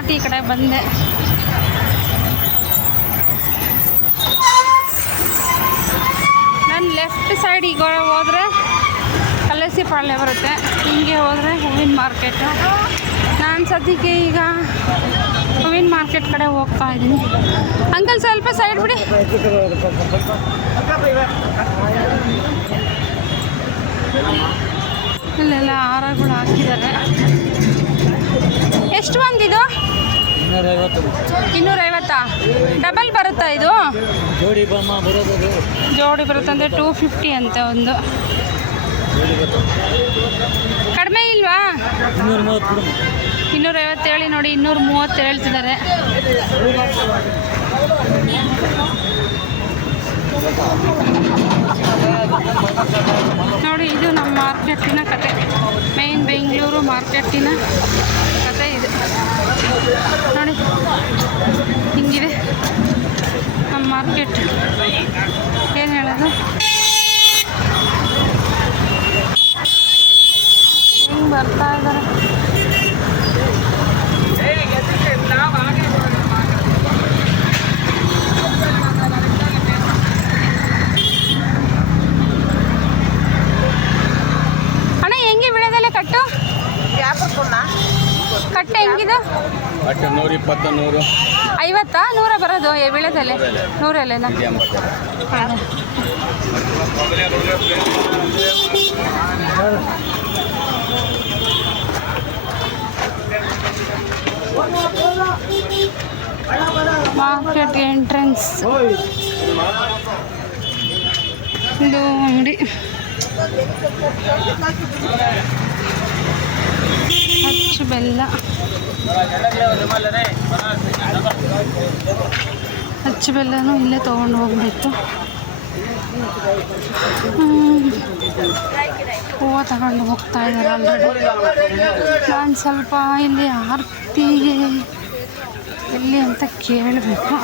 ದಾಟಿ ಈ ಕಡೆ ಬಂದೆ. ನಾನು ಲೆಫ್ಟ್ ಸೈಡ್ ಈಗ ಹೋದರೆ ಕಲ್ಲಸಿಪಾಳ್ಯ ಬರುತ್ತೆ, ಹಿಂಗೆ ಹೋದರೆ ಹೂವಿನ ಮಾರ್ಕೆಟು. ನಾನು ಸದ್ಯಕ್ಕೆ ಈಗ ಹೂವಿನ ಮಾರ್ಕೆಟ್ ಕಡೆ ಹೋಗ್ತಾ ಇದ್ದೀನಿ. ಅಂಕಲ್ ಸ್ವಲ್ಪ ಸೈಡ್ ಬಿಡಿ. ಇಲ್ಲೆಲ್ಲ ಹಾರಗಳು ಹಾಕಿದ್ದಾರೆ. ಎಷ್ಟು ಒಂದಿದು? 250. ಡಬಲ್ ಬರುತ್ತಾ ಇದು? ಜೋಡಿ ಬರುತ್ತೆ ಅಂದರೆ 250 ಅಂತೆ ಒಂದು. ಕಡಿಮೆ ಇಲ್ವಾ? 250 ಹೇಳಿ ನೋಡಿ, 230 ಹೇಳ್ತಿದ್ದಾರೆ. ನೋಡಿ, ಇದು ನಮ್ಮ ಮಾರ್ಕೆಟಿನ ಕತೆ. ಮೇನ್ ಬೆಂಗಳೂರು ಮಾರ್ಕೆಟಿನ ಕತೆ ಇದು. ನೋಡಿ ಹಿಂಗಿದೆ ನಮ್ಮ ಮಾರ್ಕೆಟ್. ಏನು ಹೇಳೋದು, ಹಿಂಗೆ ಬರ್ತಾ ಇದ್ದಾರೆ. ಅಣ್ಣ ಹೆಂಗೆ ಬಿಡೋದಲ್ಲ ಕಟ್ಟು? ಕಟ್ಟೆ ಹೆಂಗಿದು? 120, 100. 50, 100 ಬರೋದು ಬೆಳೆದಲ್ಲೇ? 100 ಮಾರ್ಕೆಟ್ ಎಂಟ್ರೆನ್ಸ್ ಇದು ಅಂಗಡಿ. ಅಚ್ಚು ಬೆಲ್ಲ, ಅಚ್ಚು ಬೆಲ್ಲನೂ ಇಲ್ಲೇ ತೊಗೊಂಡು ಹೋಗ್ಬೇಕು. ಹೂವು ತಗೊಂಡು ಹೋಗ್ತಾ ಇದ್ದಾರೆ ಆಲ್ರೆಡಿ. ನಾನು ಸ್ವಲ್ಪ ಇಲ್ಲಿ ಆರ್ತಿಗೆ ಎಲ್ಲಿ ಅಂತ ಕೇಳಬೇಕು.